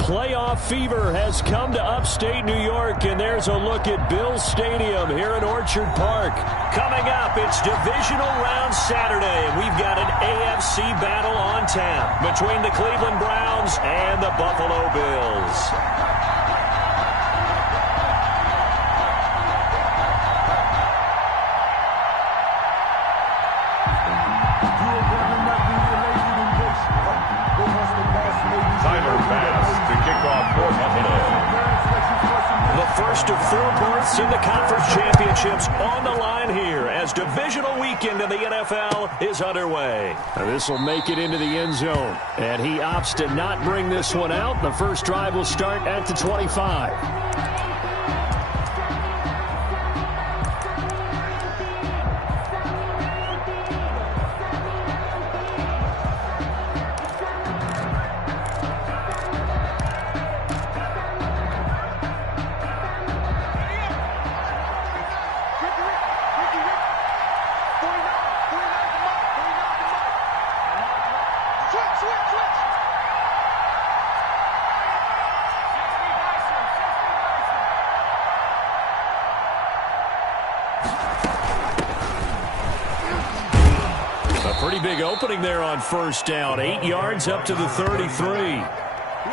Playoff fever has come to upstate New York, and there's a look at Bills Stadium here in Orchard Park. Coming up, it's Divisional Round Saturday, and we've got an AFC battle on tap between the Cleveland Browns and the Buffalo Bills. First of 4 berths in the conference championships on the line here as divisional weekend in the NFL is underway. This will make it into the end zone, and he opts to not bring this one out. The first drive will start at the 25. Pretty big opening there on first down. 8 yards up to the 33.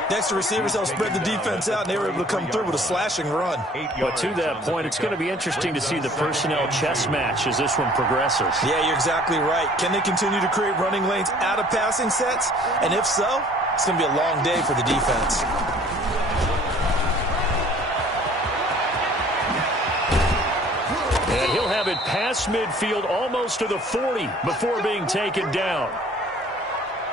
Next to receivers, they'll spread the defense out, and they were able to come through with a slashing run. But to that point, it's going to be interesting to see the personnel chess match as this one progresses. Yeah, you're exactly right. Can they continue to create running lanes out of passing sets? And if so, it's going to be a long day for the defense. And he'll have it past midfield almost to the 40 before being taken down.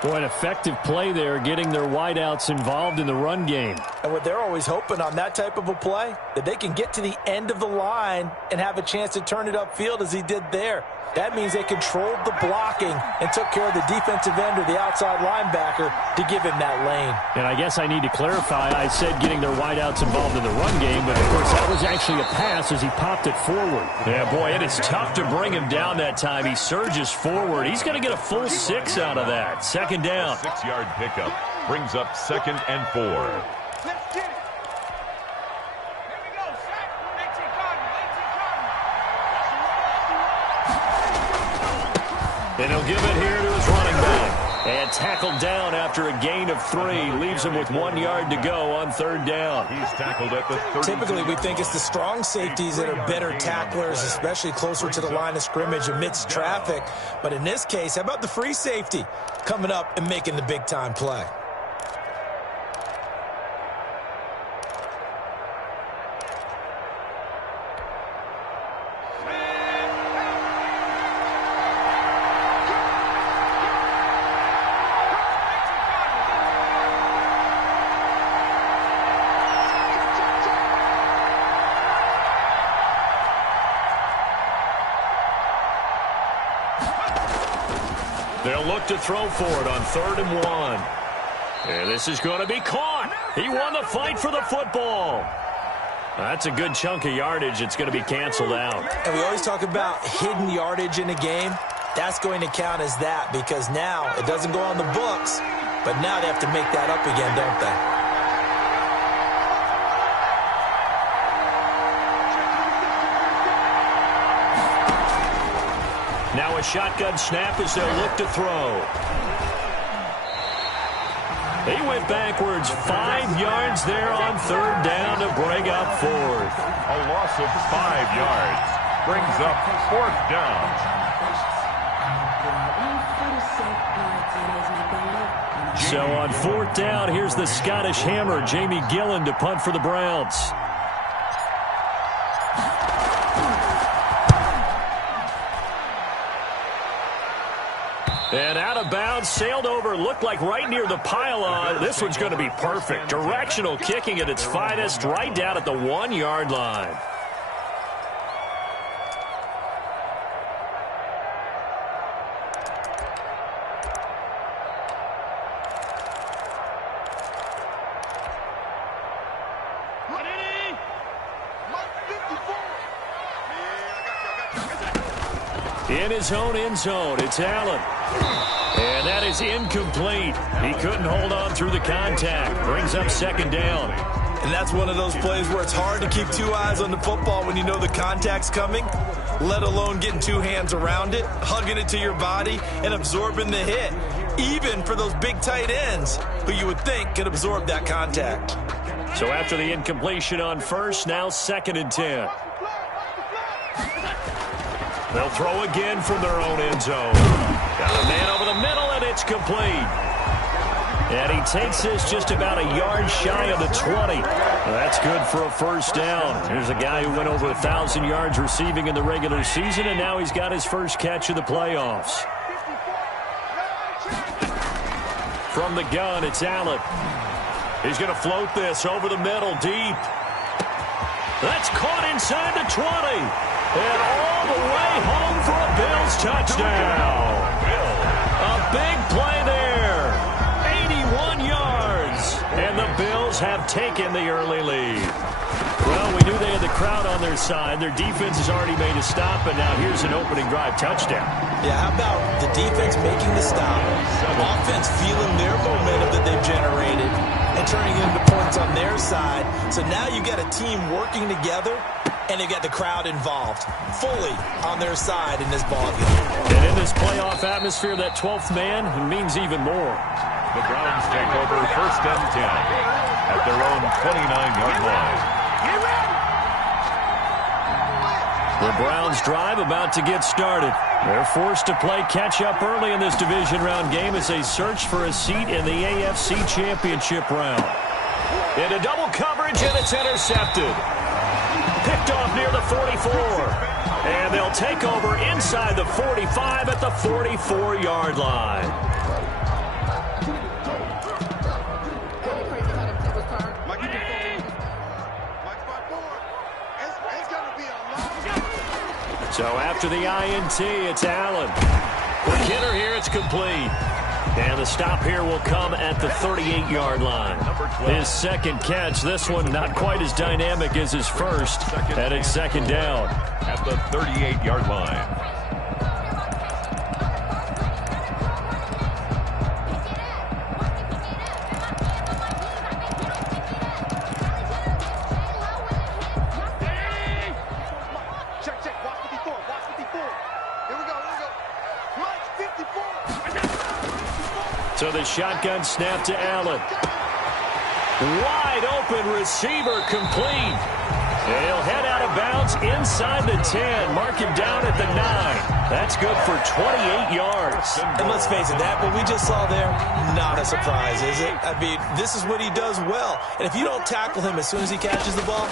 Boy, an effective play there, getting their wideouts involved in the run game. And what they're always hoping on that type of a play, that they can get to the end of the line and have a chance to turn it upfield as he did there. That means they controlled the blocking and took care of the defensive end or the outside linebacker to give him that lane. And I guess I need to clarify, I said getting their wideouts involved in the run game, but of course that was actually a pass as he popped it forward. Yeah, boy, it is tough to bring him down that time. He surges forward. He's going to get a full 6 out of that. Second down. 6-yard pickup brings up 2nd and 4. And he'll give it here to his running back. And tackled down after a gain of 3. Leaves him with 1 yard to go on 3rd down. He's tackled at the 30. Typically, we think it's the strong safeties that are better tacklers, especially closer to the line of scrimmage amidst traffic. But in this case, how about the free safety coming up and making the big-time play? They'll look to throw for it on 3rd and 1. And this is going to be caught. He won the fight for the football. That's a good chunk of yardage. It's going to be canceled out. And we always talk about hidden yardage in a game. That's going to count as that because now it doesn't go on the books, but now they have to make that up again, don't they? Now a shotgun snap as they'll look to throw. He went backwards 5 yards there on 3rd down to bring up 4th. A loss of 5 yards brings up 4th down. So on 4th down, here's the Scottish Hammer, Jamie Gillen, to punt for the Browns. And out of bounds, sailed over, looked like right near the pylon. This one's going to be perfect. Directional kicking at its finest, right down at the 1 yard line. in his own end zone. It's Allen. And that is incomplete. He couldn't hold on through the contact. Brings up second down. And that's one of those plays where it's hard to keep two eyes on the football when you know the contact's coming, let alone getting two hands around it, hugging it to your body, and absorbing the hit, even for those big tight ends who you would think could absorb that contact. So after the incompletion on first, now 2nd and 10. They'll throw again from their own end zone. Got a man over the middle, and it's complete. And he takes this just about a yard shy of the 20. That's good for a first down. Here's a guy who went over 1,000 yards receiving in the regular season, and now he's got his first catch of the playoffs. From the gun, it's Allen. He's going to float this over the middle, deep. That's caught inside the 20. And all the way home for a Bills touchdown. A big play there. 81 yards. And the Bills have taken the early lead. Well, we knew they had the crowd on their side. Their defense has already made a stop, and now here's an opening drive touchdown. Yeah, how about the defense making the stop, offense feeling their momentum that they've generated, and turning it into points on their side. So now you got a team working together, and they got the crowd involved fully on their side in this ballgame. And in this playoff atmosphere, that 12th man means even more. The Browns take over 1st and 10 at their own 29-yard line. The Browns drive about to get started. They're forced to play catch-up early in this division round game as they search for a seat in the AFC Championship round. Into double coverage, and it's intercepted. Picked off near the 44. And they'll take over inside the 45 at the 44-yard line. So after the INT, it's Allen. For Kidder here, it's complete. And the stop here will come at the 38-yard line. His second catch, this one not quite as dynamic as his first, and it's 2nd down. At the 38-yard line. So the shotgun snap to Allen. Wide open receiver complete. And he'll head out of bounds inside the 10. Mark him down at the 9. That's good for 28 yards. And let's face it, that what we just saw there, not a surprise, is it? I mean, this is what he does well. And if you don't tackle him as soon as he catches the ball,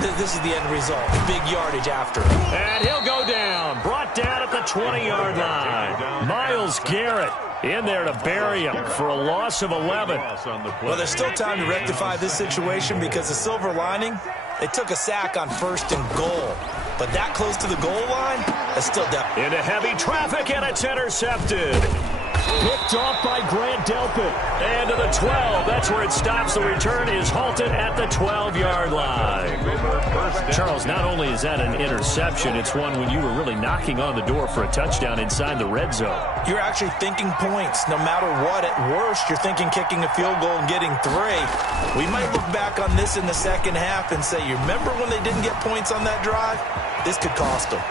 this is the end result. Big yardage after. And he'll go down. Brought down at the 20-yard line. Myles Garrett in there to bury him for a loss of 11. Well, there's still time to rectify this situation because the silver lining, they took a sack on 1st and goal. But that close to the goal line, that's still definitely. Into heavy traffic, and it's intercepted. Picked off by Grant Delpit. And to the 12. That's where it stops. The return is halted at the 12-yard line. Charles, not only is that an interception, it's one when you were really knocking on the door for a touchdown inside the red zone. You're actually thinking points. No matter what, at worst, you're thinking kicking a field goal and getting 3. We might look back on this in the second half and say, you remember when they didn't get points on that drive? This could cost them.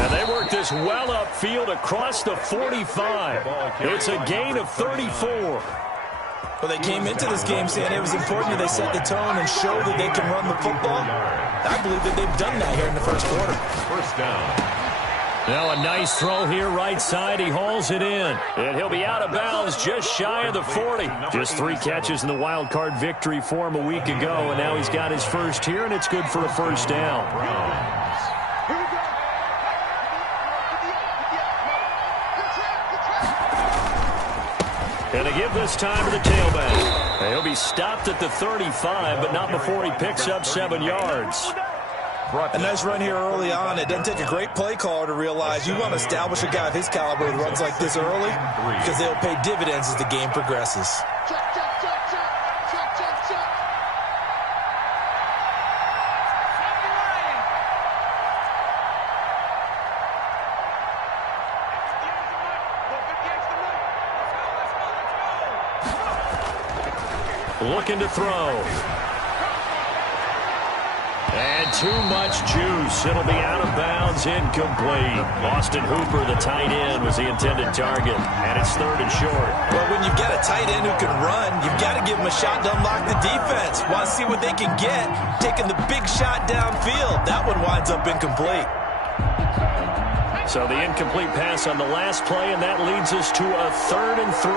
And they work this well upfield across the 45. It's a gain of 34. Well, they came into this game saying it was important that they set the tone and show that they can run the football. I believe that they've done that here in the first quarter. 1st down. Now a nice throw here right side. He hauls it in. And he'll be out of bounds just shy of the 40. Just 3 catches in the wild card victory for him a week ago. And now he's got his first here, and it's good for a first down. And to give this time to the tailback. He'll be stopped at the 35, but not before he picks up 7 yards. A nice run here early on. It doesn't take a great play caller to realize you want to establish a guy of his caliber that runs like this early because they'll pay dividends as the game progresses. looking to throw. And too much juice. It'll be out of bounds, incomplete. Austin Hooper, the tight end, was the intended target. And it's 3rd and short. Well, when you've got a tight end who can run, you've got to give him a shot to unlock the defense. Want to see what they can get. Taking the big shot downfield. That one winds up incomplete. So the incomplete pass on the last play, and that leads us to a 3rd and 3.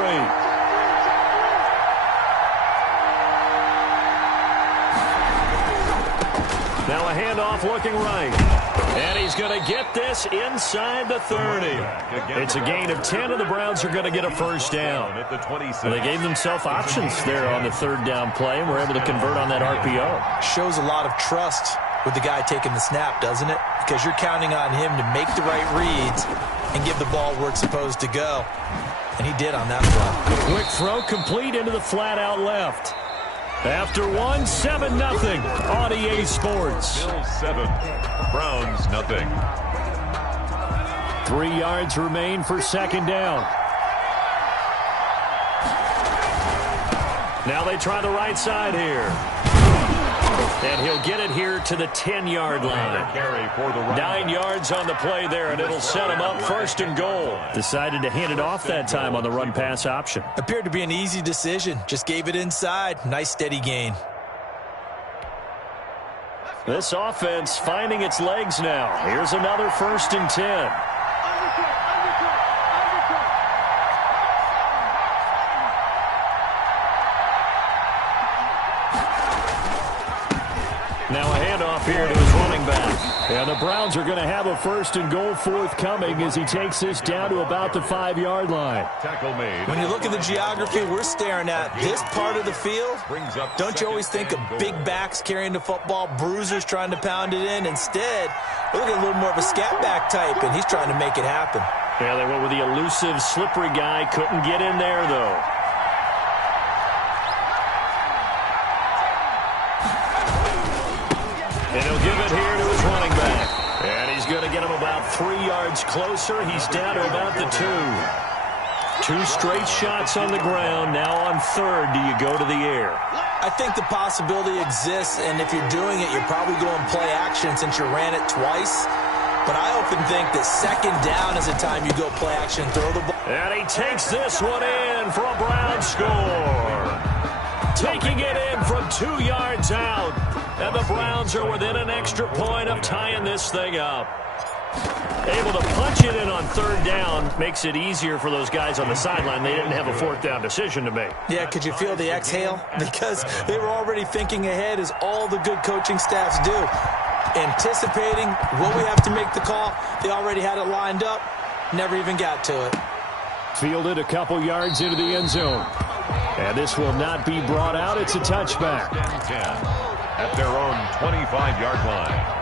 Now a handoff looking right. And he's going to get this inside the 30. It's a gain of 10, and the Browns are going to get a first down. They gave themselves options there on the 3rd down play, and were able to convert on that RPO. Shows a lot of trust with the guy taking the snap, doesn't it? Because you're counting on him to make the right reads and give the ball where it's supposed to go. And he did on that play. Quick throw complete into the flat out left. After 7-0 on EA Sports. Bills 7, Browns nothing. 3 yards remain for 2nd down. Now they try the right side here. And he'll get it here to the 10-yard line. 9 yards on the play there, and it'll set him up 1st and goal. Decided to hand it off that time on the run-pass option. Appeared to be an easy decision. Just gave it inside. Nice steady gain. This offense finding its legs now. Here's another 1st and 10. Now a handoff here to his running back. And the Browns are going to have a 1st and goal forthcoming as he takes this down to about the 5-yard line. Tackle made. When you look at the geography we're staring at, this part of the field, don't you always think of big backs carrying the football, bruisers trying to pound it in? Instead, we look at a little more of a scat back type, and he's trying to make it happen. Yeah, they went with the elusive, slippery guy. Couldn't get in there, though. And he'll give it here to his running back. And he's going to get him about 3 yards closer. He's down to about the 2. 2 straight shots on the ground. Now on 3rd, do you go to the air? I think the possibility exists, and if you're doing it, you're probably going play action since you ran it twice. But I often think that 2nd down is the time you go play action, throw the ball. And he takes this one in for a Browns score. Taking it in from 2 yards out. And the Browns are within an extra point of tying this thing up. Able to punch it in on 3rd down makes it easier for those guys on the sideline. They didn't have a 4th down decision to make. Yeah, could you feel the exhale? Because they were already thinking ahead, as all the good coaching staffs do. Anticipating, will we have to make the call? They already had it lined up. Never even got to it. Fielded a couple yards into the end zone. And this will not be brought out. It's a touchback. 10 at their own 25-yard line.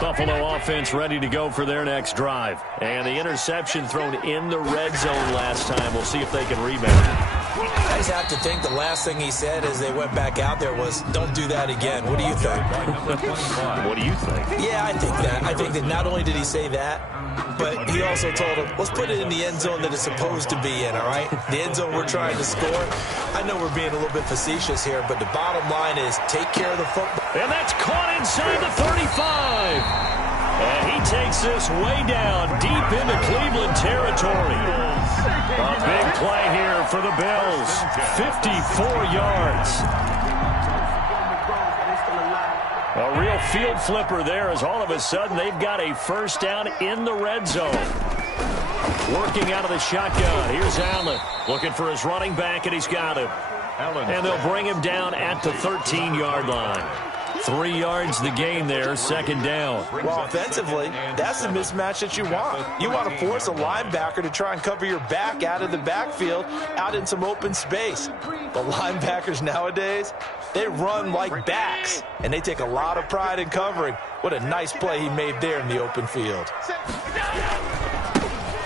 Buffalo offense ready to go for their next drive. And the interception thrown in the red zone last time. We'll see if they can rebound. I just have to think the last thing he said as they went back out there was, don't do that again. What do you think? What do you think? Yeah, I think that. I think that not only did he say that, but he also told him, let's put it in the end zone that it's supposed to be in, all right? The end zone we're trying to score. I know we're being a little bit facetious here, but the bottom line is take care of the football. And that's caught inside the 35. And he takes this way down deep into Cleveland territory. A big play here for the Bills. 54 yards. A real field flipper there, as all of a sudden they've got a 1st down in the red zone. Working out of the shotgun. Here's Allen looking for his running back, and he's got him. And they'll bring him down at the 13-yard line. 3 yards the gain there, 2nd down. Well, offensively, that's the mismatch that you want. You want to force a linebacker to try and cover your back out of the backfield, out in some open space. The linebackers nowadays, they run like backs, and they take a lot of pride in covering. What a nice play he made there in the open field.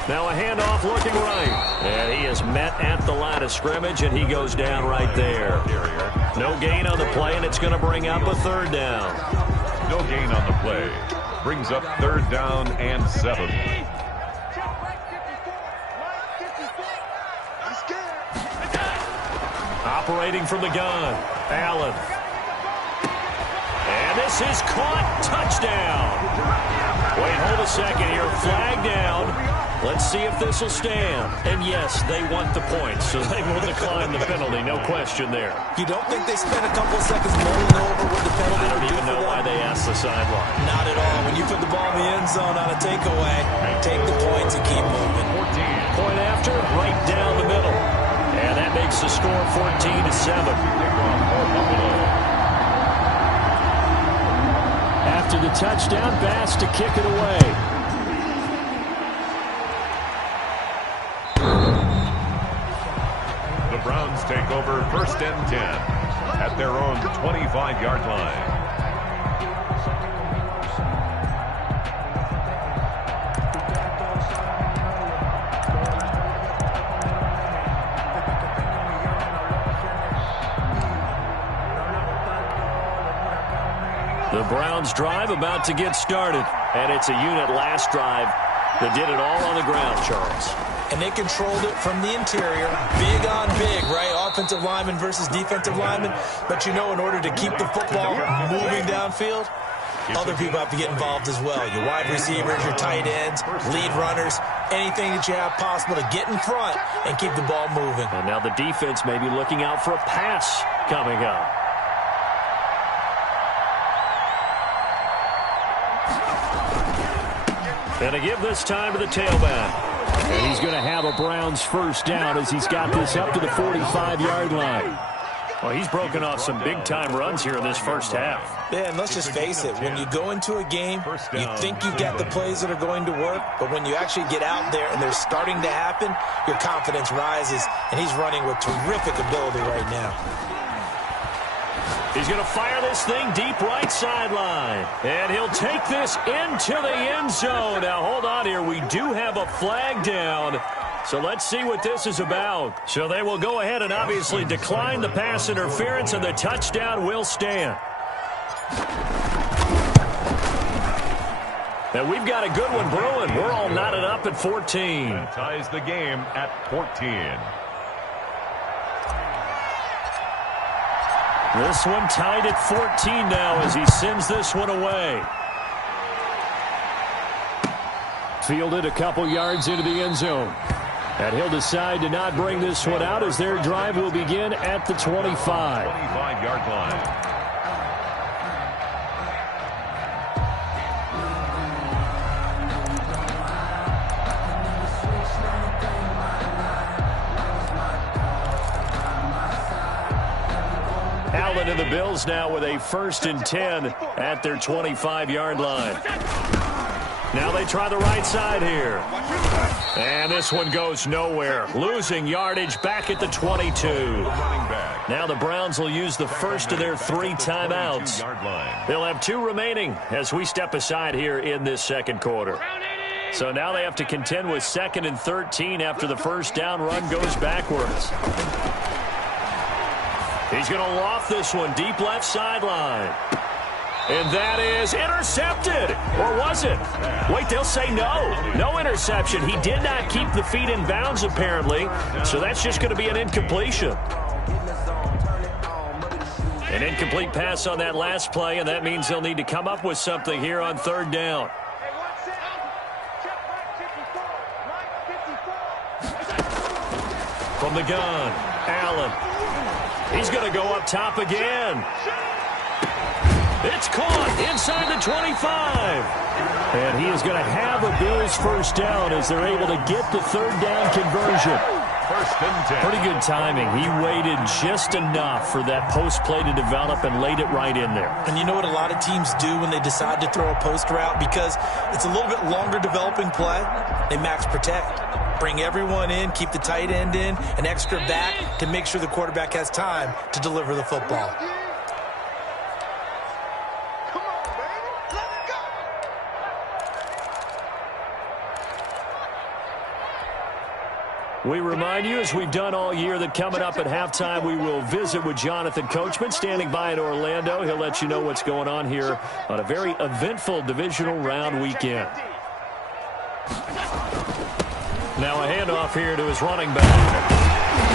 Now a handoff looking right. And he is met at the line of scrimmage, and he goes down right there. No gain on the play, and it's going to bring up a 3rd down. No gain on the play. Brings up 3rd down and 7. Operating from the gun, Allen. And this is caught. Touchdown. Wait, hold a second here. Flag down. Let's see if this will stand. And yes, they want the points, so they will decline the penalty. No question there. You don't think they spent a couple of seconds mulling over what the penalty I don't would do even for know them? why they asked the sideline. Not at all. When you put the ball in the end zone on a takeaway, take the points and keep moving. 14. Point after, right down the middle. And that makes the score 14-7. After the touchdown, Bass to kick it away. The Browns take over 1st and 10 at their own 25-yard line. The Browns drive about to get started. And it's a unit last drive that did it all on the ground, Charles. And they controlled it from the interior. Big on big, right? Offensive lineman versus defensive lineman. But you know, in order to keep the football moving downfield, other people have to get involved as well. Your wide receivers, your tight ends, lead runners, anything that you have possible to get in front and keep the ball moving. And now the defense may be looking out for a pass coming up. And to give this time to the tailback. And he's going to have a Browns first down as he's got this up to the 45-yard line. Well, he's broken off some big-time runs here in this first half. Yeah, and let's just face it. When you go into a game, you think you've got the plays that are going to work, but when you actually get out there and they're starting to happen, your confidence rises, and he's running with terrific ability right now. He's going to fire this thing deep right sideline. And he'll take this into the end zone. Now, hold on here. We do have a flag down. So let's see what this is about. So they will go ahead and obviously decline the pass interference, and the touchdown will stand. And we've got a good one brewing. We're all knotted up at 14. That ties the game at 14. This one tied at 14 now as he sends this one away. Fielded a couple yards into the end zone. And he'll decide to not bring this one out as their drive will begin at the 25. 25-yard line. Allen and the Bills now with a 1st and 10 at their 25-yard line. Now they try the right side here. And this one goes nowhere. Losing yardage back at the 22. Now the Browns will use the first of their 3 timeouts. They'll have 2 remaining as we step aside here in this second quarter. So now they have to contend with 2nd and 13 after the first down run goes backwards. He's going to loft this one deep left sideline. And that is intercepted. Or was it? Wait, they'll say no. No interception. He did not keep the feet in bounds, apparently. So that's just going to be an incompletion. An incomplete pass on that last play, and that means they'll need to come up with something here on 3rd down. From the gun, Allen. He's going to go up top again. It's caught inside the 25. And he is going to have a Bills first down as they're able to get the 3rd down conversion. 1st and 10. Pretty good timing. He waited just enough for that post play to develop and laid it right in there. And you know what a lot of teams do when they decide to throw a post route? Because it's a little bit longer developing play, they max protect. Bring everyone in, keep the tight end in, an extra back to make sure the quarterback has time to deliver the football. We remind you, as we've done all year, that coming up at halftime, we will visit with Jonathan Coachman, standing by in Orlando. He'll let you know what's going on here on a very eventful divisional round weekend. Now a handoff here to his running back.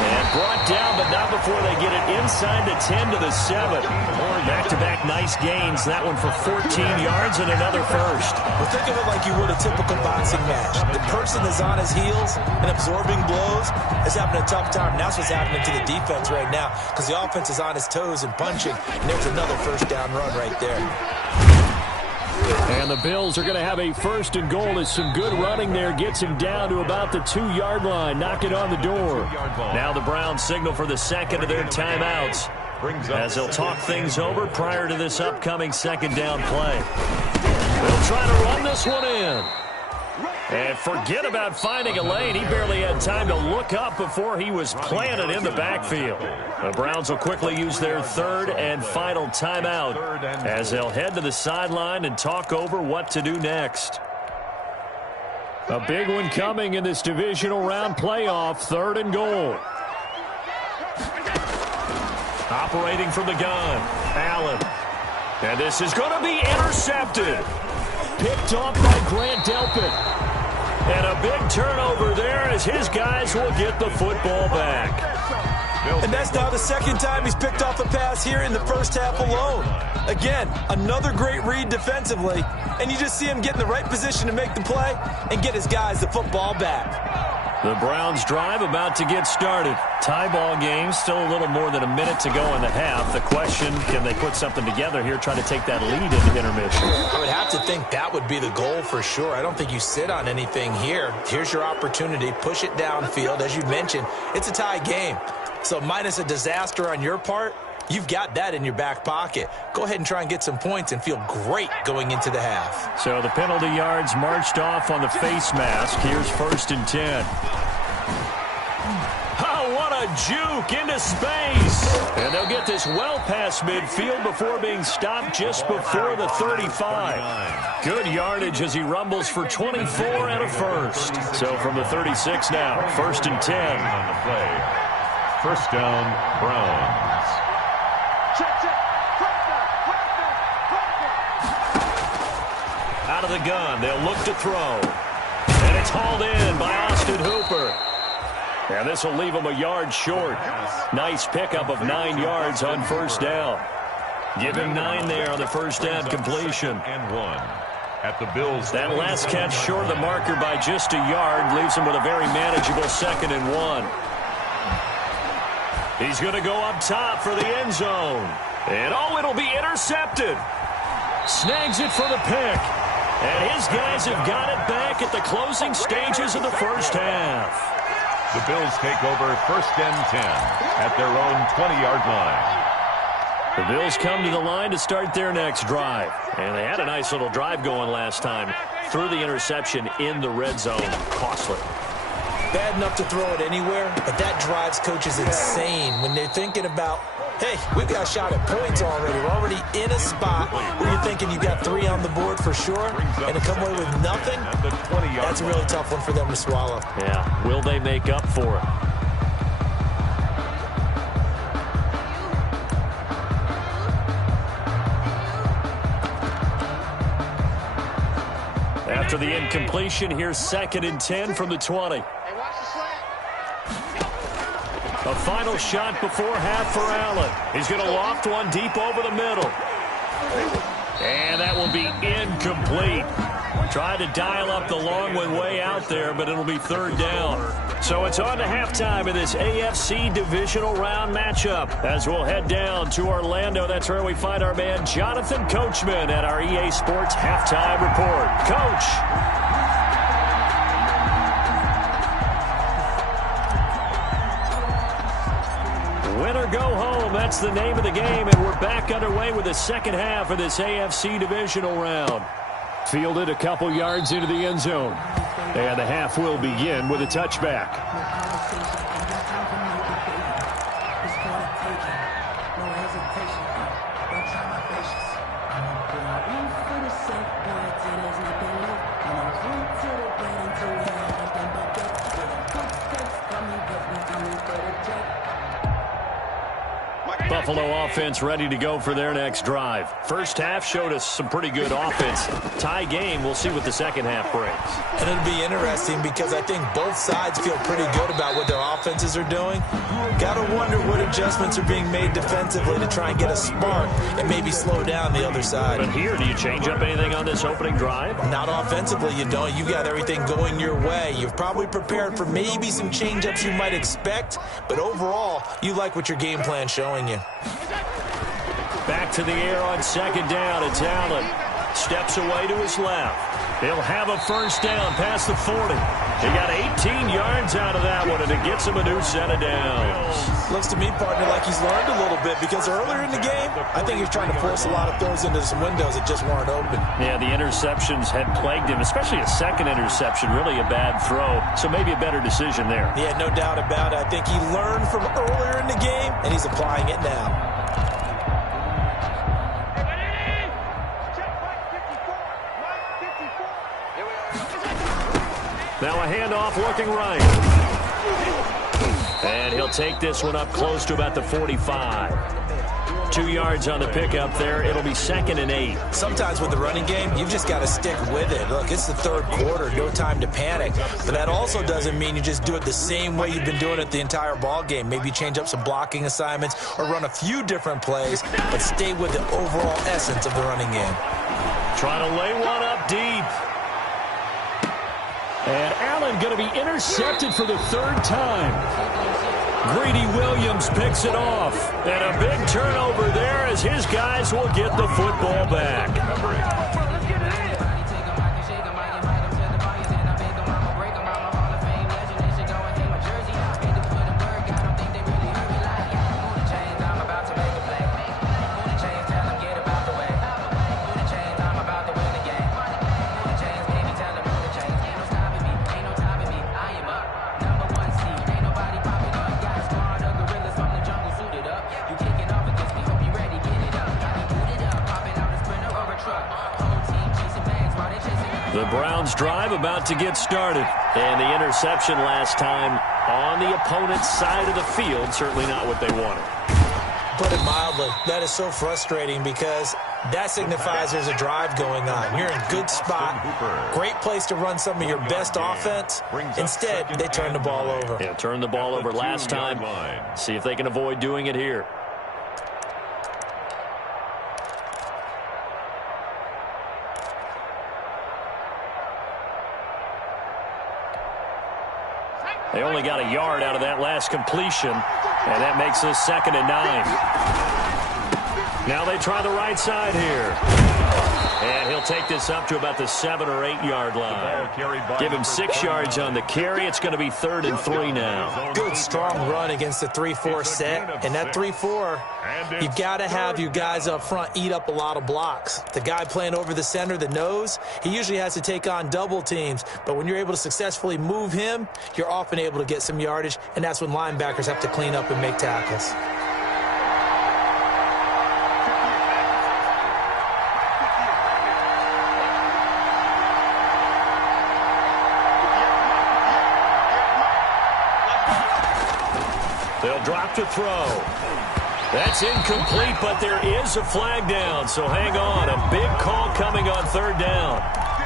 And brought down, but not before they get it inside the 10 to the 7. Back-to-back nice gains. That one for 14 yards and another first. Well, think of it like you would a typical boxing match. The person is on his heels and absorbing blows is having a tough time. And that's what's happening to the defense right now, because the offense is on his toes and punching. And there's another first down run right there. And the Bills are going to have a first and goal as some good running there gets him down to about the 2-yard line. Knock it on the door. Now the Browns signal for the second of their timeouts as they'll talk things over prior to this upcoming second down play. They'll try to run this one in. And forget about finding a lane. He barely had time to look up before he was planted in the backfield. The Browns will quickly use their third and final timeout as they'll head to the sideline and talk over what to do next. A big one coming in this divisional round playoff, third and goal. Operating from the gun, Allen. And this is going to be intercepted. Picked off by Grant Delpit. And a big turnover there as his guys will get the football back. And that's now the second time he's picked off a pass here in the first half alone. Again, another great read defensively, and you just see him get in the right position to make the play and get his guys the football back. The Browns drive about to get started. Tie ball game, still a little more than a minute to go in the half. The question, can they put something together here, try to take that lead into intermission? I would have to think that would be the goal for sure. I don't think you sit on anything here. Here's your opportunity. Push it downfield. As you mentioned, it's a tie game. So minus a disaster on your part, you've got that in your back pocket. Go ahead and try and get some points and feel great going into the half. So the penalty yards marched off on the face mask. Here's 1st and 10. Oh, what a juke into space. And they'll get this well past midfield before being stopped just before the 35. Good yardage as he rumbles for 24 and a first. So from the 36 now, 1st and 10. On the play. First down, Browns. Out of the gun, they'll look to throw. And it's hauled in by Austin Hooper. And this will leave him a yard short. Nice pickup of 9 yards on first down. Give him 9 there on the first down completion. And 1 at the Bills. That last catch short of the marker by just a yard leaves him with a very manageable 2nd and 1. He's going to go up top for the end zone. And oh, it'll be intercepted. Snags it for the pick. And his guys have got it back at the closing stages of the first half. The Bills take over 1st and 10 at their own 20-yard line. The Bills come to the line to start their next drive. And they had a nice little drive going last time. Threw the interception in the red zone. Costly. Bad enough to throw it anywhere, but that drives coaches insane when they're thinking about, hey, we've got a shot at points already. We're already in a spot where you're thinking you've got 3 on the board for sure, and to come away with nothing, that's a really tough one for them to swallow. Yeah, will they make up for it? After the incompletion, here's 2nd and 10 from the 20. A final shot before half for Allen. He's going to loft one deep over the middle. And that will be incomplete. Tried to dial up the long one way out there, but it'll be 3rd down. So it's on to halftime of this AFC divisional round matchup. As we'll head down to Orlando, that's where we find our man Jonathan Coachman at our EA Sports Halftime Report. Coach. Win or go home, that's the name of the game, and we're back underway with the second half of this AFC divisional round. Fielded a couple yards into the end zone. And the half will begin with a touchback. Buffalo offense ready to go for their next drive. First half showed us some pretty good offense. Tie game, we'll see what the second half brings. And it'll be interesting because I think both sides feel pretty good about what their offenses are doing. Got to wonder what adjustments are being made defensively to try and get a spark and maybe slow down the other side. But here, do you change up anything on this opening drive? Not offensively, you don't. You got everything going your way. You've probably prepared for maybe some change-ups you might expect, but overall, you like what your game plan's showing you. Back to the air on second down. It's Allen. Steps away to his left. He'll have a first down past the 40. He got 18 yards out of that one, and it gets him a new set of downs. Looks to me, partner, like he's learned a little bit because earlier in the game, I think he was trying to force a lot of throws into some windows that just weren't open. Yeah, the interceptions had plagued him, especially a second interception, really a bad throw. So maybe a better decision there. Yeah, no doubt about it. I think he learned from earlier in the game, and he's applying it now. Now a handoff looking right. And he'll take this one up close to about the 45. 2 yards on the pickup there. It'll be 2nd and 8. Sometimes with the running game, you've just got to stick with it. Look, it's the third quarter. No time to panic. But that also doesn't mean you just do it the same way you've been doing it the entire ball game. Maybe change up some blocking assignments or run a few different plays, but stay with the overall essence of the running game. Trying to lay one up deep. And Allen going to be intercepted for the third time. Greedy Williams picks it off. And a big turnover there as his guys will get the football back. The Browns drive about to get started. And the interception last time on the opponent's side of the field, certainly not what they wanted. Put it mildly, that is so frustrating because that signifies there's a drive going on. You're in a good spot, great place to run some of your best offense. Instead, they turn the ball over. Yeah, turned the ball over last time. See if they can avoid doing it here. They only got a yard out of that last completion, and that makes this 2nd and 9. Now they try the right side here. And he'll take this up to about the 7 or 8 yard line. Give him 6 yards on the carry. It's going to be 3rd and 3 now. Good, strong run against the 3-4 set. And that 3-4, you've got to have your guys up front eat up a lot of blocks. The guy playing over the center, the nose, he usually has to take on double teams. But when you're able to successfully move him, you're often able to get some yardage. And that's when linebackers have to clean up and make tackles. They'll drop to throw. That's incomplete, but there is a flag down, so hang on. A big call coming on 3rd down.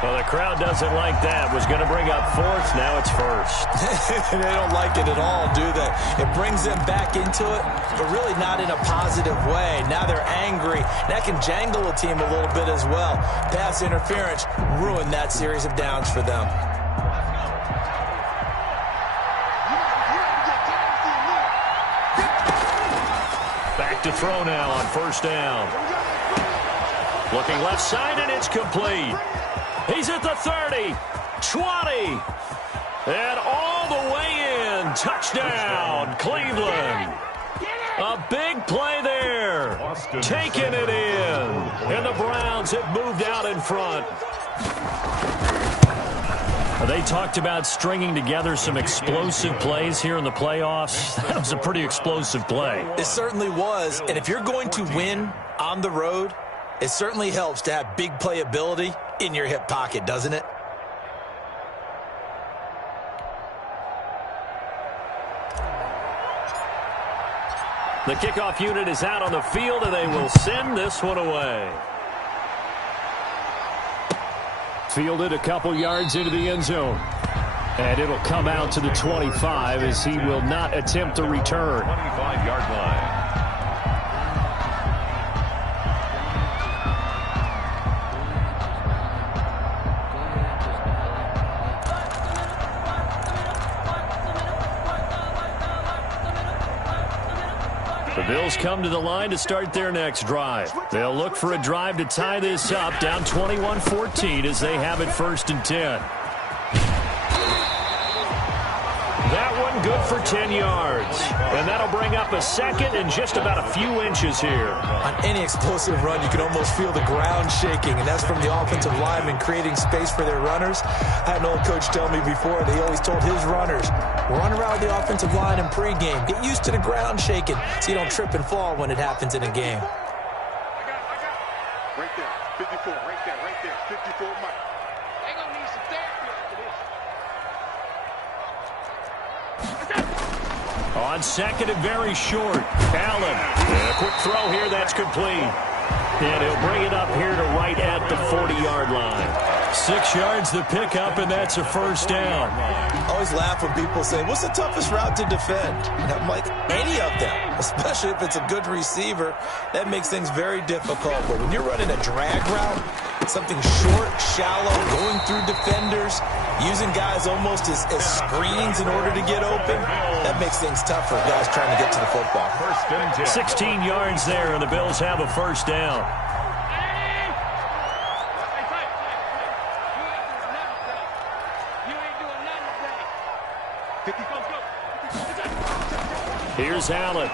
Well, the crowd doesn't like that. Was going to bring up 4th. Now it's 1st. They don't like it at all, do they? It brings them back into it, but really not in a positive way. Now they're angry. That can jangle a team a little bit as well. Pass interference ruined that series of downs for them. To throw now on 1st down. Looking left side, and it's complete. He's at the 30, 20, and all the way in. Touchdown, Cleveland. A big play there. Taking it in. And the Browns have moved out in front. They talked about stringing together some explosive plays here in the playoffs. That was a pretty explosive play. It certainly was. And if you're going to win on the road, it certainly helps to have big playability in your hip pocket, doesn't it? The kickoff unit is out on the field, and they will send this one away. Fielded a couple yards into the end zone. And it'll come out to the 25 as he will not attempt a return. 25-yard line. The Bills come to the line to start their next drive. They'll look for a drive to tie this up, down 21-14 as they have it 1st and 10. That one good for 10 yards. And that'll bring up a second and just about a few inches here. On any explosive run, you can almost feel the ground shaking, and that's from the offensive linemen creating space for their runners. I had an old coach tell me before, they always told his runners, run around the offensive line in pregame. Get used to the ground shaking so you don't trip and fall when it happens in a game. Right there, 54, right there, 54, Mike. They gonna need some therapy after this. On second and very short, Allen. And a quick throw here, that's complete. And he'll bring it up here to right at the 40-yard line. 6 yards the pickup, and that's a first down. I always laugh when people say, what's the toughest route to defend? And I'm like, any of them, especially if it's a good receiver. That makes things very difficult. But when you're running a drag route, something short, shallow, going through defenders, using guys almost as screens in order to get open, that makes things tough for guys trying to get to the football. 16 yards there, and the Bills have a first down. Here's Allen.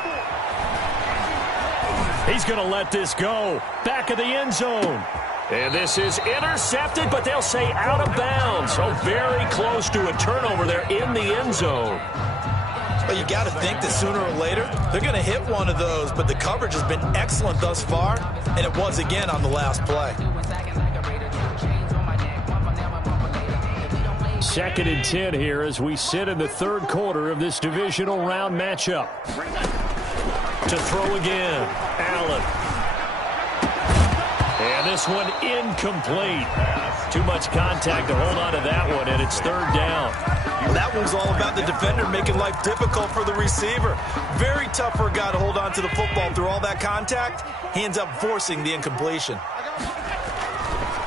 He's going to let this go. Back of the end zone. And this is intercepted, but they'll say out of bounds. So very close to a turnover there in the end zone. But you got to think that sooner or later, they're going to hit one of those. But the coverage has been excellent thus far, and it was again on the last play. 2nd and 10 here as we sit in the 3rd quarter of this divisional round matchup. To throw again, Allen. And this one incomplete. Too much contact to hold on to that one, and it's 3rd down. Well, that one's all about the defender making life difficult for the receiver. Very tough for a guy to hold on to the football through all that contact. He ends up forcing the incompletion.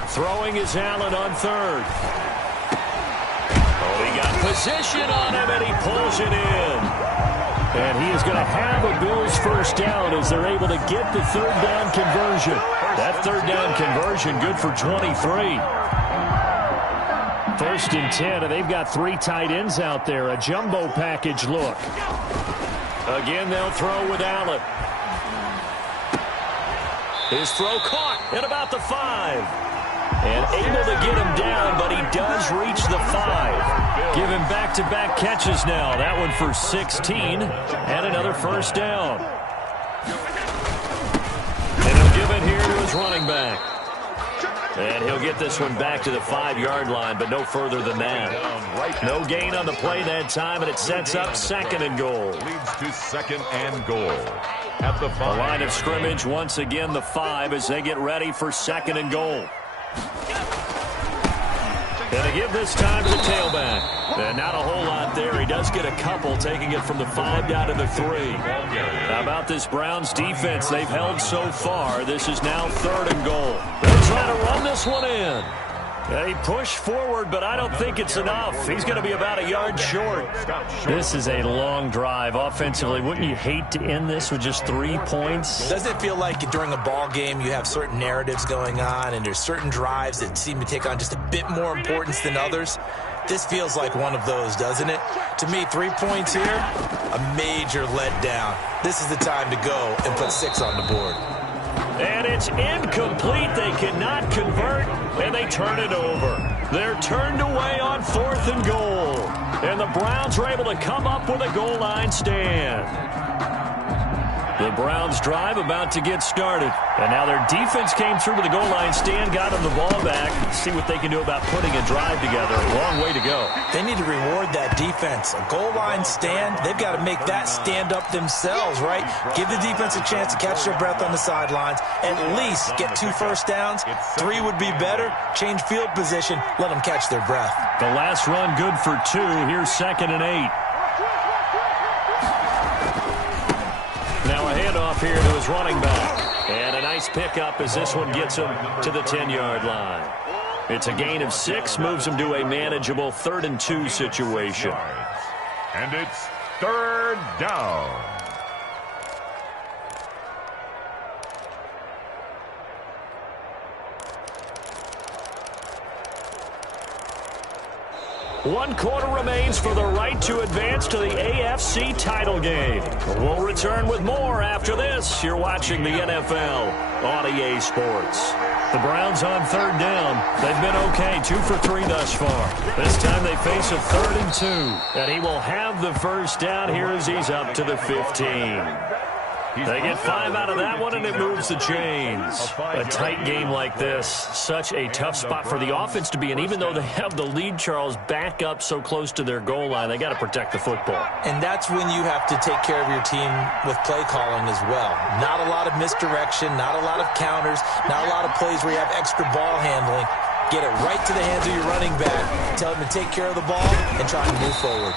Throwing is Allen on 3rd. Oh, he got position on him, and he pulls it in. And he is going to have a Bills first down as they're able to get the 3rd down conversion. That 3rd down conversion good for 23. 1st and 10, and they've got 3 tight ends out there. A jumbo package look. Again, they'll throw with Allen. His throw caught at about the 5. And able to get him down, but he does reach the 5. Give him back-to-back catches now. That one for 16, and another first down. And he'll give it here to his running back. And he'll get this one back to the 5-yard line, but no further than that. No gain on the play that time, and it sets up 2nd and goal. Leads to 2nd and goal. At the 5. The line of scrimmage, once again, the 5 as they get ready for 2nd and goal. And they give this time to the tailback. And not a whole lot there. He does get a couple, taking it from the 5 down to the 3. How about this Browns defense they've held so far? This is now 3rd and goal. They're trying to run this one in. They push forward, but I don't think it's enough. He's going to be about a yard short. This is a long drive offensively. Wouldn't you hate to end this with just 3 points? Doesn't it feel like during a ball game you have certain narratives going on and there's certain drives that seem to take on just a bit more importance than others? This feels like one of those, doesn't it? To me, 3 points here, a major letdown. This is the time to go and put 6 on the board. And it's incomplete. They cannot convert, and they turn it over. They're turned away on 4th and goal. And the Browns are able to come up with a goal line stand. The Browns drive about to get started. And now their defense came through to the goal line stand, got them the ball back. See what they can do about putting a drive together. Long way to go. They need to reward that defense. A goal line stand, they've got to make that stand up themselves, right? Give the defense a chance to catch their breath on the sidelines. At least get 2 first downs. 3 would be better. Change field position. Let them catch their breath. The last run good for 2. Here's 2nd and 8. Now a handoff here to his running back. And a nice pickup as this one gets him to the 10-yard line. It's a gain of 6, moves him to a manageable 3rd and 2 situation. And it's 3rd down. One quarter remains for the right to advance to the AFC title game. We'll return with more after this. You're watching the NFL on EA Sports. The Browns on 3rd down. They've been okay, 2 for 3 thus far. This time they face a 3rd and 2. And he will have the first down here as he's up to the 15. They get 5 out of that one, and it moves the chains. A tight game like this, such a tough spot for the offense to be in. Even though they have the lead, Charles, back up so close to their goal line, they got to protect the football. And that's when you have to take care of your team with play calling as well. Not a lot of misdirection, not a lot of counters, not a lot of plays where you have extra ball handling. Get it right to the hands of your running back. Tell him to take care of the ball and try to move forward.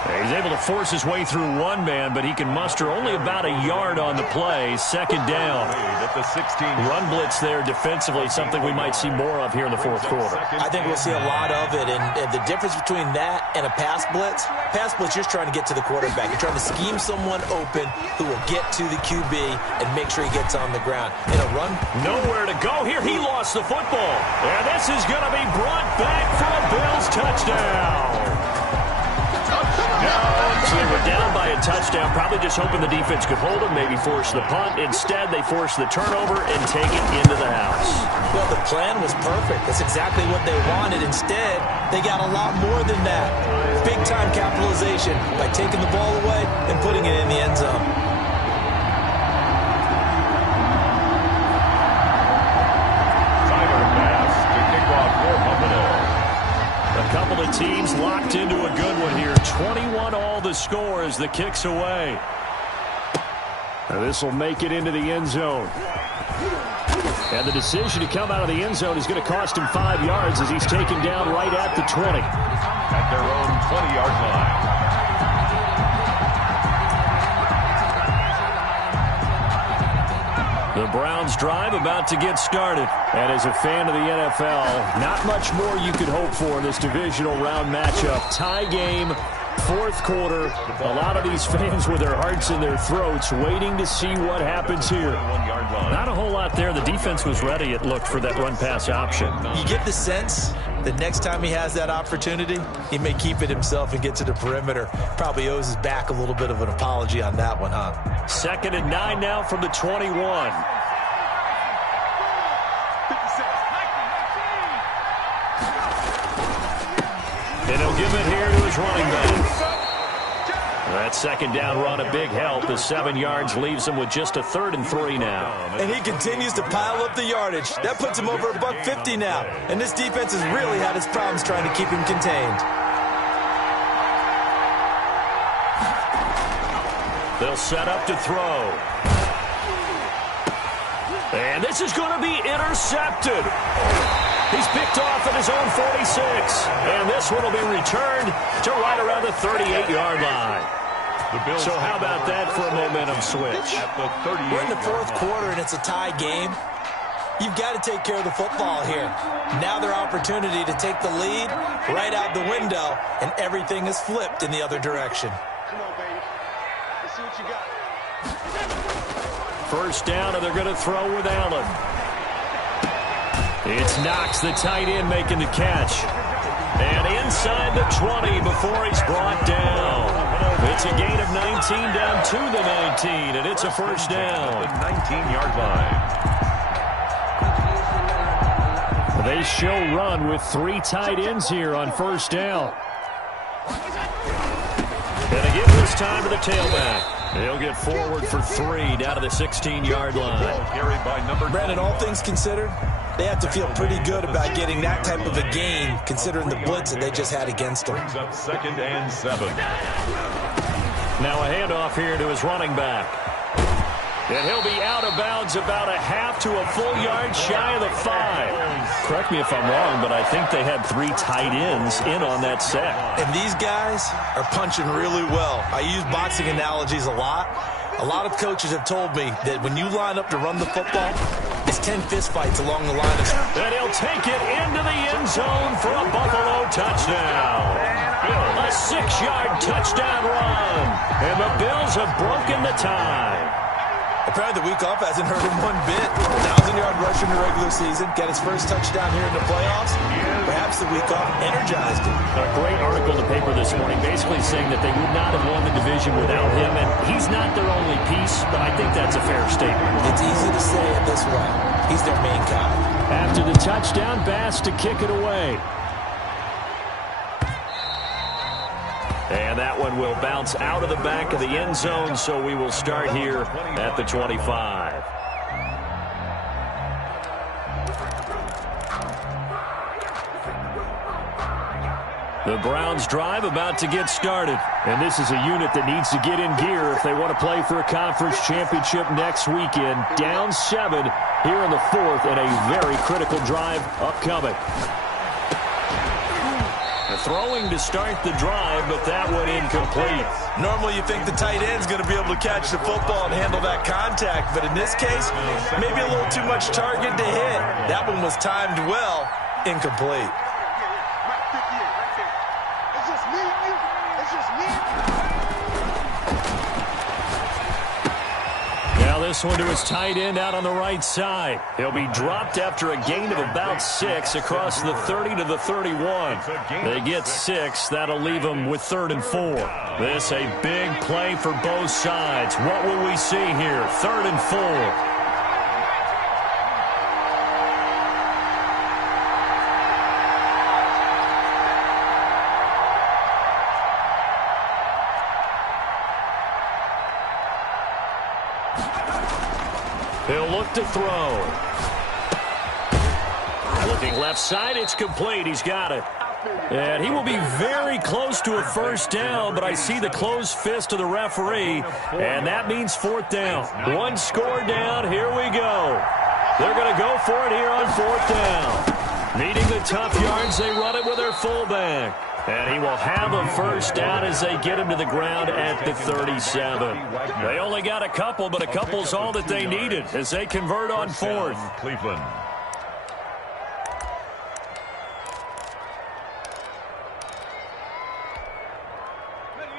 He's able to force his way through one man, but he can muster only about a yard on the play. 2nd down. At the 16. Run blitz there defensively, something we might see more of here in the 4th quarter. I think we'll see a lot of it, and the difference between that and a pass blitz, you're just trying to get to the quarterback. You're trying to scheme someone open who will get to the QB and make sure he gets on the ground. In a run, nowhere to go here. He lost the football, and this is going to be brought back for a Bills touchdown. So they were down by a touchdown, probably just hoping the defense could hold them, maybe force the punt. Instead, they force the turnover and take it into the house. Well, the plan was perfect. That's exactly what they wanted. Instead, they got a lot more than that. Big-time capitalization by taking the ball away and putting it in the end zone. Tyler pass to kick off for Buffalo. A couple of teams locked into a good one here. 21 all the score as the kick's away. This will make it into the end zone. And the decision to come out of the end zone is going to cost him 5 yards as he's taken down right at the 20. At their own 20-yard line. The Browns drive about to get started. And as a fan of the NFL, not much more you could hope for in this divisional round matchup. Tie game, 4th quarter. A lot of these fans with their hearts in their throats waiting to see what happens here. Not a whole lot there. The defense was ready, it looked, for that run-pass option. You get the sense that next time he has that opportunity, he may keep it himself and get to the perimeter. Probably owes his back a little bit of an apology on that one, huh? 2nd and 9 now from the 21. And he'll give it here to his running back. That 2nd down run, a big help. The 7 yards leaves him with just a 3rd and 3 now. And he continues to pile up the yardage. That puts him over $150 now. And this defense has really had its problems trying to keep him contained. They'll set up to throw. And this is going to be intercepted. He's picked off at his own 46. And this one will be returned to right around the 38-yard line. So how about that for a momentum switch? We're in the 4th quarter, and it's a tie game. You've got to take care of the football here. Now their opportunity to take the lead right out the window, and everything is flipped in the other direction. Come on, baby. Let's see what you got. 1st down, and they're going to throw with Allen. It's Knox, the tight end, making the catch. And inside the 20 before he's brought down. It's a gain of 19 down to the 19, and it's a 1st down. 19-yard line. They show run with 3 tight ends here on 1st down. And they give this time to the tailback. He'll get forward for 3 down to the 16-yard line. Carried by number Brandon, all things considered, they have to feel pretty good about getting that type of a gain, considering the blitz that they just had against them. Brings up 2nd and 7. Now a handoff here to his running back. And he'll be out of bounds about a half to a full yard shy of the 5. Correct me if I'm wrong, but I think they had 3 tight ends in on that set. And these guys are punching really well. I use boxing analogies a lot. A lot of coaches have told me that when you line up to run the football, it's 10 fistfights along the line. And he'll take it into the end zone for a Buffalo touchdown. A 6-yard touchdown run. And the Bills have broken the tie. Apparently the week off hasn't hurt him one bit. 1,000-yard rush in the regular season. Got his first touchdown here in the playoffs. Perhaps the week off energized him. A great article in the paper this morning basically saying that they would not have won the division without him. And he's not their only piece, but I think that's a fair statement. It's easy to say it this way. He's their main guy. After the touchdown, Bass to kick it away. And that one will bounce out of the back of the end zone, so we will start here at the 25. The Browns drive about to get started. And this is a unit that needs to get in gear if they want to play for a conference championship next weekend. Down 7 here in the 4th, and a very critical drive upcoming. Throwing to start the drive, but that one incomplete. Normally you think the tight end's going to be able to catch the football and handle that contact, but in this case, maybe a little too much target to hit. That one was timed well, incomplete. It's just me and you. It's just me and you. Now this one to his tight end out on the right side. He'll be dropped after a gain of about 6 across the 30 to the 31. They get 6. That'll leave them with 3rd and 4. This a big play for both sides. What will we see here? 3rd and 4. He'll look to throw. Looking left side, it's complete. He's got it. And he will be very close to a first down, but I see the closed fist of the referee, and that means 4th down. 1 score down. Here we go. They're going to go for it here on 4th down. Needing the tough yards, they run it with their fullback. And he will have a first down as they get him to the ground at the 37. They only got a couple, but a couple's all that they needed as they convert on 4th. Cleveland.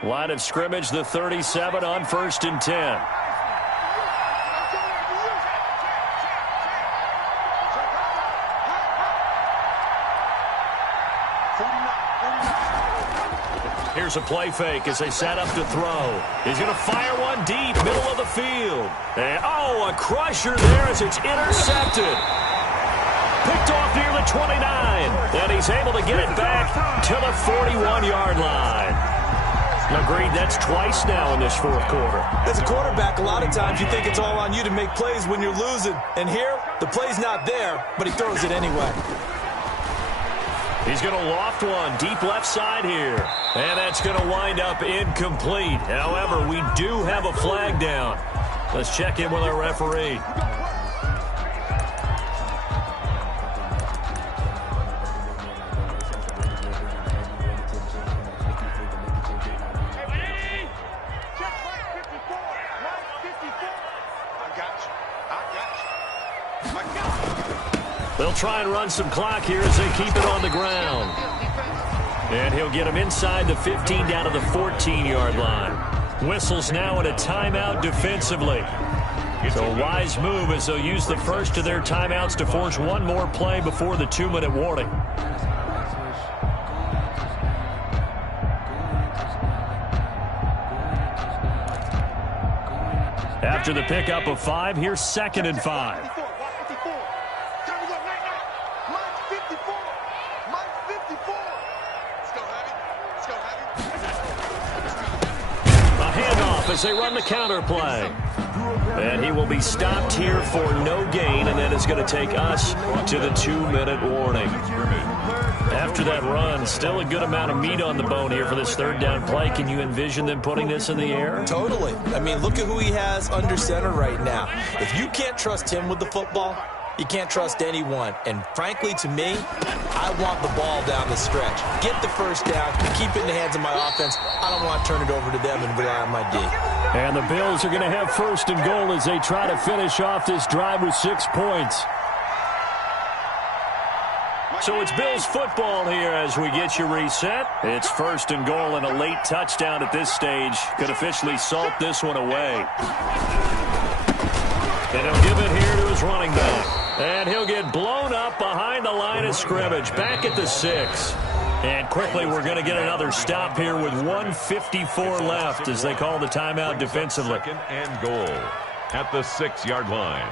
Line of scrimmage, the 37 on 1st and 10. Here's a play fake as they set up to throw. He's going to fire one deep, middle of the field. And, a crusher there as it's intercepted. Picked off near the 29. And he's able to get it back to the 41-yard line. Agreed, that's twice now in this 4th quarter. As a quarterback, a lot of times you think it's all on you to make plays when you're losing. And here, the play's not there, but he throws it anyway. He's going to loft one deep left side here. And that's going to wind up incomplete. However, we do have a flag down. Let's check in with our referee. They'll try and run some clock here as they keep it on the ground. And he'll get him inside the 15 down to the 14-yard line. Whistles now in a timeout defensively. So a wise move as they'll use the first of their timeouts to force one more play before the 2-minute warning. After the pickup of 5, here's 2nd and 5. as they run the counter play. And he will be stopped here for no gain, and that is going to take us to the 2-minute warning. After that run, still a good amount of meat on the bone here for this third down play. Can you envision them putting this in the air? Totally. I mean, look at who he has under center right now. If you can't trust him with the football, you can't trust anyone. And frankly, to me, I want the ball down the stretch. Get the first down, keep it in the hands of my offense. I don't want to turn it over to them and rely on my D. And the Bills are going to have 1st and goal as they try to finish off this drive with 6 points. So it's Bills football here as we get you reset. It's 1st and goal, and a late touchdown at this stage could officially salt this one away. And he'll give it here to his running back. And he'll get blown up behind the line of scrimmage, back at the 6. And quickly we're going to get another stop here with 1:54 left as they call the timeout defensively. 2nd and goal at the 6-yard line.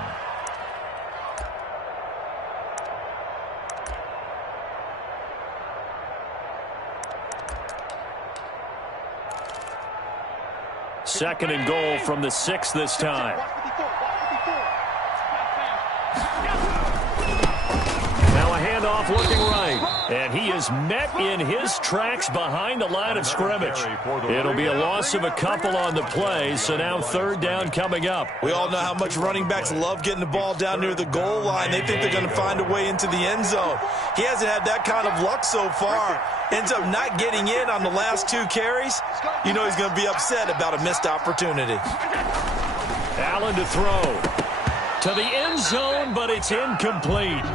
Second and goal from the 6 this time. Now a handoff looking right. And he is met in his tracks behind the line of scrimmage. It'll be a loss of a couple on the play, so now 3rd down coming up. We all know how much running backs love getting the ball down near the goal line. They think they're going to find a way into the end zone. He hasn't had that kind of luck so far. Ends up not getting in on the last 2 carries. You know he's going to be upset about a missed opportunity. Allen to throw. To the end zone, but it's incomplete.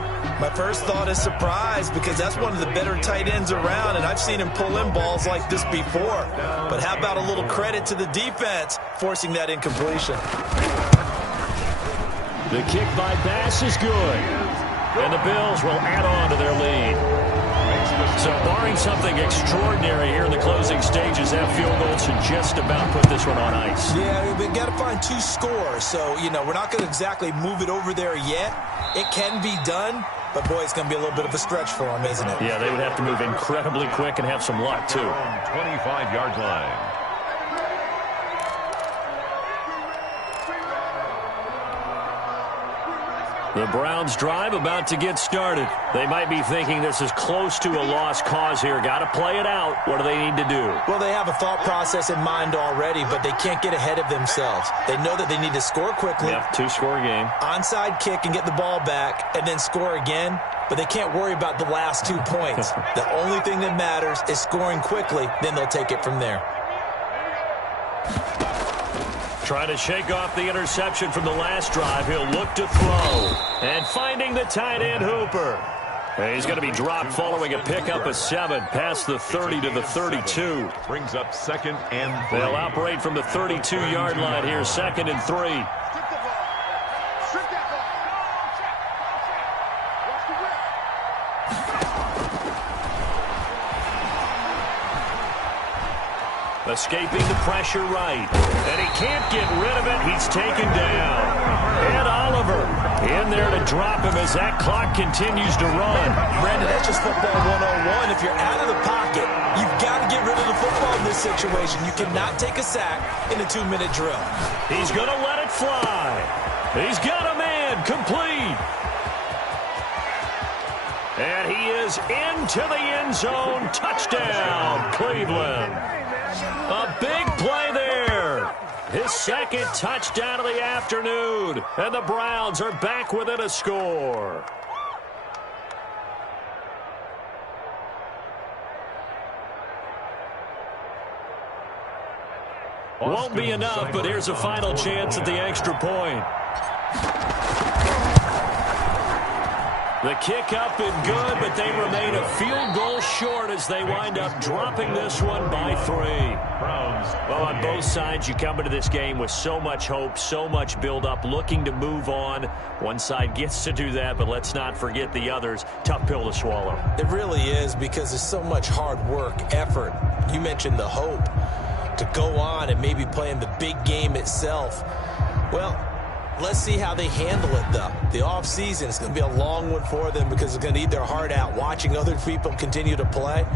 My first thought is surprise because that's one of the better tight ends around, and I've seen him pull in balls like this before. But how about a little credit to the defense forcing that incompletion? The kick by Bass is good. And the Bills will add on to their lead. So barring something extraordinary here in the closing stages, that field goal should just about put this one on ice. Yeah, we've got to find 2 scores. So, you know, we're not going to exactly move it over there yet. It can be done, but, boy, it's going to be a little bit of a stretch for them, isn't it? Yeah, they would have to move incredibly quick and have some luck, too. 25-yard line. The Browns drive about to get started. They might be thinking this is close to a lost cause here. Got to play it out. What do they need to do? Well, they have a thought process in mind already, but they can't get ahead of themselves. They know that they need to score quickly. Yep, 2-score game. Onside kick and get the ball back and then score again, but they can't worry about the last 2 points. The only thing that matters is scoring quickly, then they'll take it from there. Trying to shake off the interception from the last drive. He'll look to throw. And finding the tight end Hooper. And he's going to be dropped following a pickup of 7 past the 30 to the 32. Brings up 2nd and 3. They'll operate from the 32-yard line here, 2nd and 3. Escaping the pressure right. And he can't get rid of it. He's taken down. And Oliver in there to drop him as that clock continues to run. Brandon, that's just football 101. If you're out of the pocket, you've got to get rid of the football in this situation. You cannot take a sack in a 2-minute drill. He's going to let it fly. He's got a man complete. And he is into the end zone. Touchdown, Cleveland. A big play there. His 2nd touchdown of the afternoon. And the Browns are back within a score. Won't be enough, but here's a final chance at the extra point. The kick up and good, but they remain a field goal short as they wind up dropping this one by 3. Well, on both sides, you come into this game with so much hope, so much build-up, looking to move on. One side gets to do that, but let's not forget the others. Tough pill to swallow. It really is because there's so much hard work, effort. You mentioned the hope to go on and maybe play in the big game itself. Well, Let's see how they handle it, though. The offseason is going to be a long one for them because it's going to eat their heart out watching other people continue to play.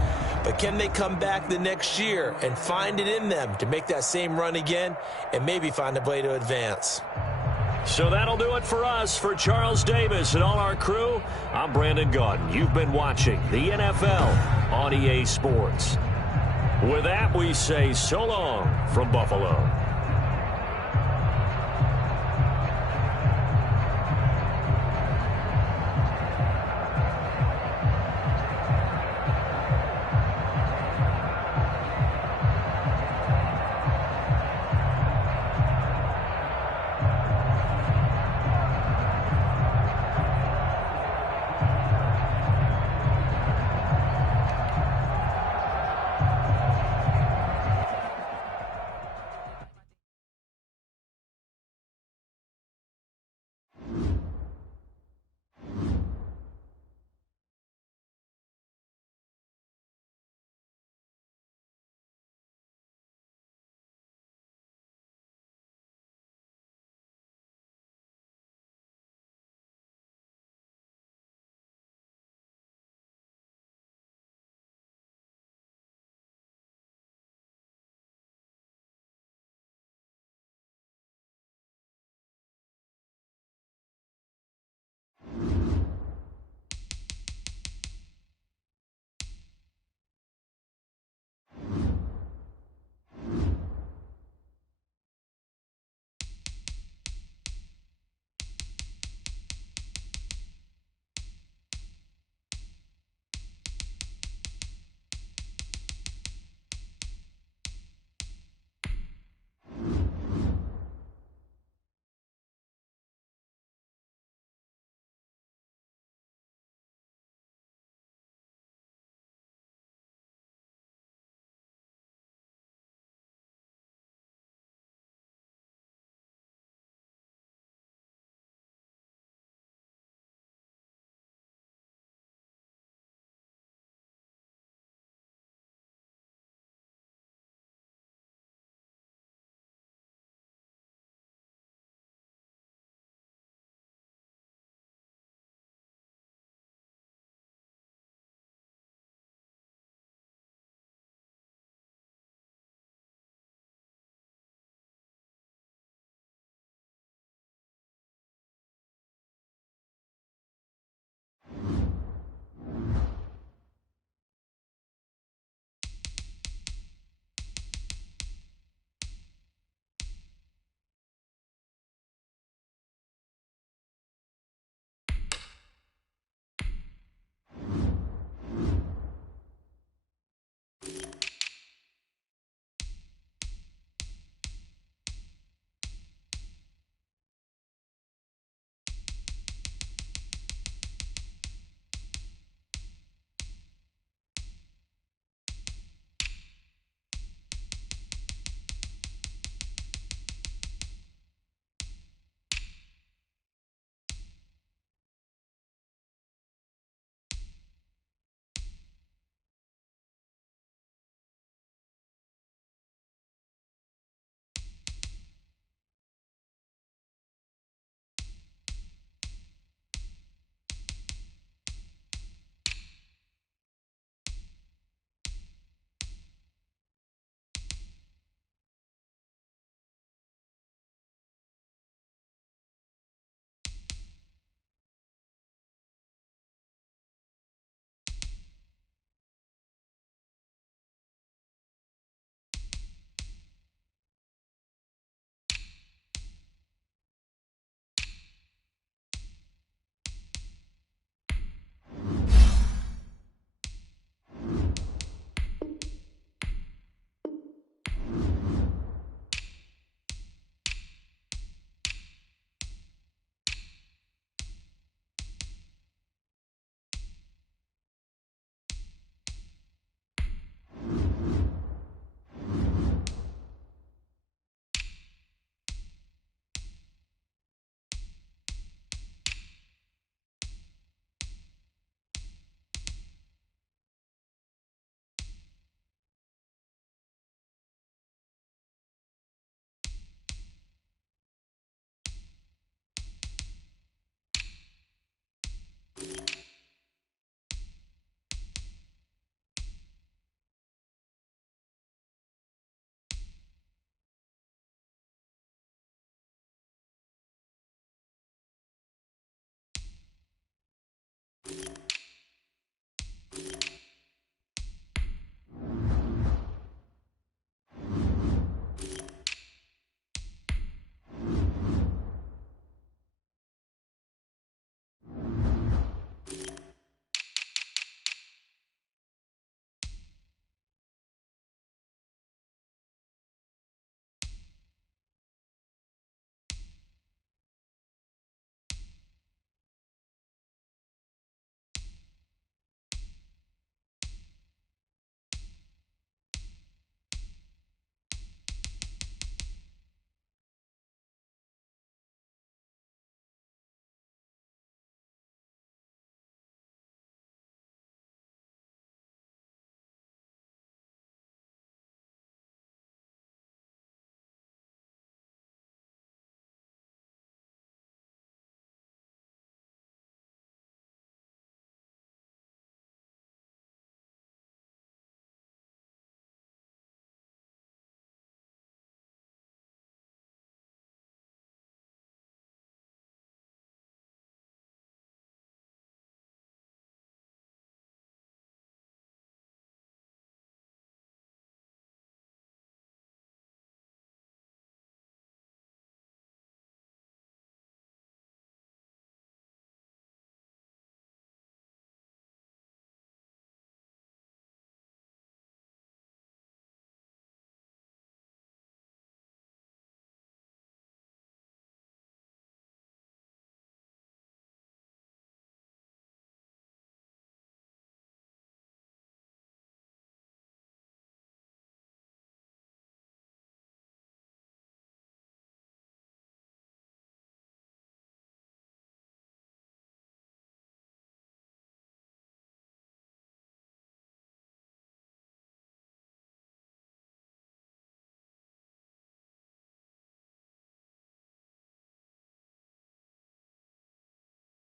But can they come back the next year and find it in them to make that same run again and maybe find a way to advance? So that'll do it for us. For Charles Davis and all our crew, I'm Brandon Gaudin. You've been watching the NFL on EA Sports. With that, we say so long from Buffalo.